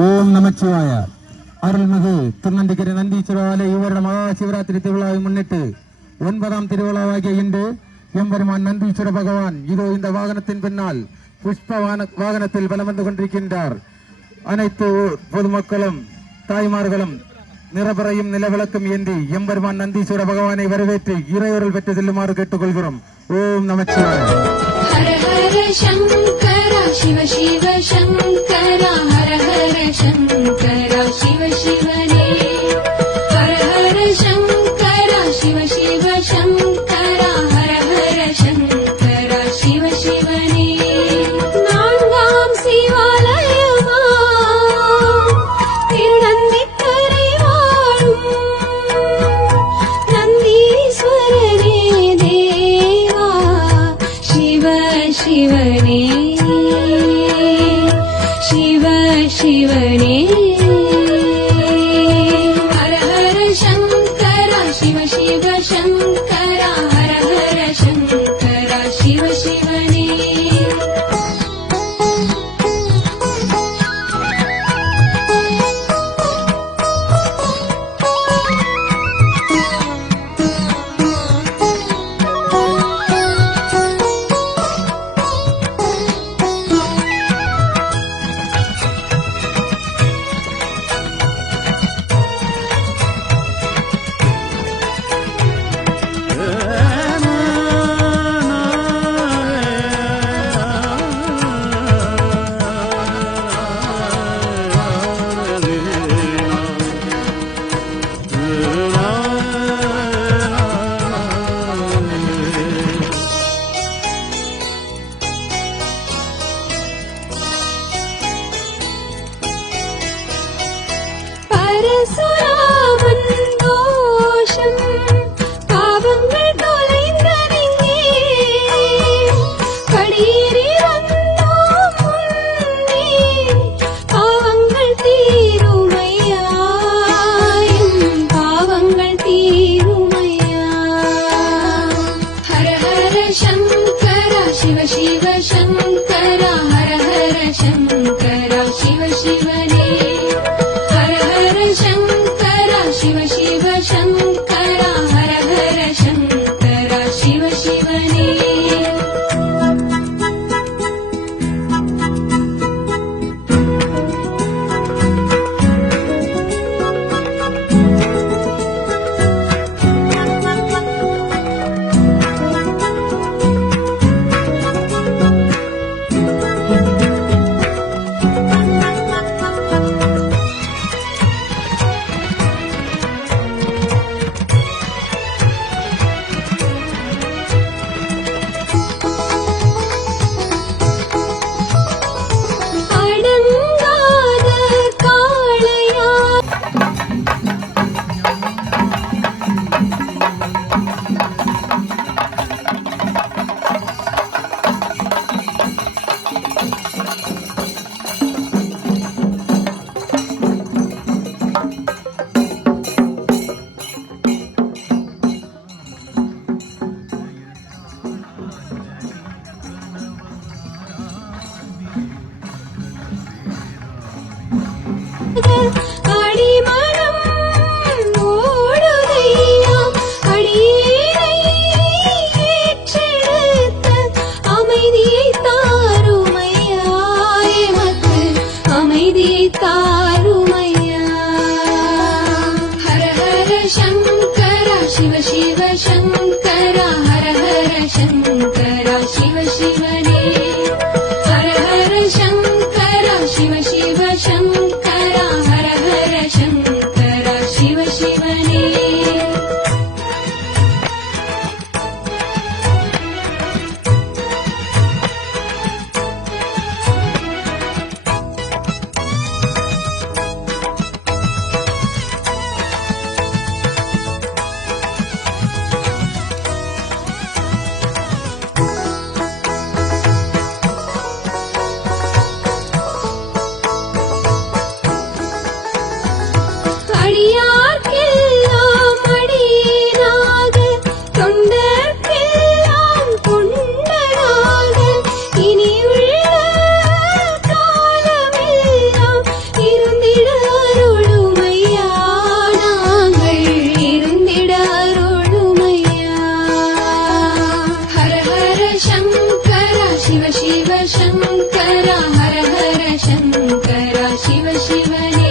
ஓம் நமச்சிவாய. அருள்மிகு திருநந்திக்கரை நந்தீஸ்வரர் ஆலய இவ்வருட மகா சிவராத்திரி திருவிழாவை முன்னிட்டு 9ஆம் திருவிழாவாகிய இன்று எம்பெருமான் நந்தீஸ்வர பகவான் இதோ இந்த வாகனத்தின் பின்னால் புஷ்ப வாகனத்தில் வலம் வந்து கொண்டிருக்கின்றார். அனைத்து பொதுமக்களும் தாய்மார்களும் நிரபரையும் நிலவிளக்கும் ஏந்தி எம்பெருமான் நந்தீஸ்வர பகவானை வரவேற்று இறையொருள் பெற்று செல்லுமாறு கேட்டுக்கொள்கிறோம். ஓம் நமச்சிவாய. ஹர ஹர சங்கர சிவ சிவ சங்கர ஹர ஹர சங்கர சிவ சிவனே ஹர ஹர சங்கர சிவ சிவ சங்கர ஹர ஹர சங்கர சிவ சிவனே. நான்காம் சிவாலயமா திருநந்திக்கரை வாழும் நந்தீஸ்வரனே தேவா சிவ சிவனே சிவ சிவனே. ஹர ஹர சங்கர சிவ சிவ சங்கர ஹர ஹர சங்கர சிவ சிவனே. பரசுராமன் தோஷம் பாவங்கள் தொலைந்தறிங்கே படியேறி வந்தோம் முன்னே பாவங்கள் தீருமையா என் பாவங்கள் தீருமையா. ஹர ஹர சங்கர சிவ சிவ சங்கர ஹர ஹர சங்கர சிவ சிவனே ஹர ஹர சங்கர சிவ சிவ சங்கர ஹர ஹர சங்கர சிவ சிவனே. அடங்காத காளையா அடிமனம் ஓடுதையா அடியேனை ஏற்றெடுத்த அமைதியை தாருமையா எமக்கு அமைதியை தாருமையா. ஹர ஹர சங்கர சிவ சிவ சங்கர ஹர ஹர சங்கர சிவ சிவனே ஹர ஹர சங்கர சிவ சிவ சங்கர ஹர ஹர शङ्कर हर हर शङ्कर शिव शिवने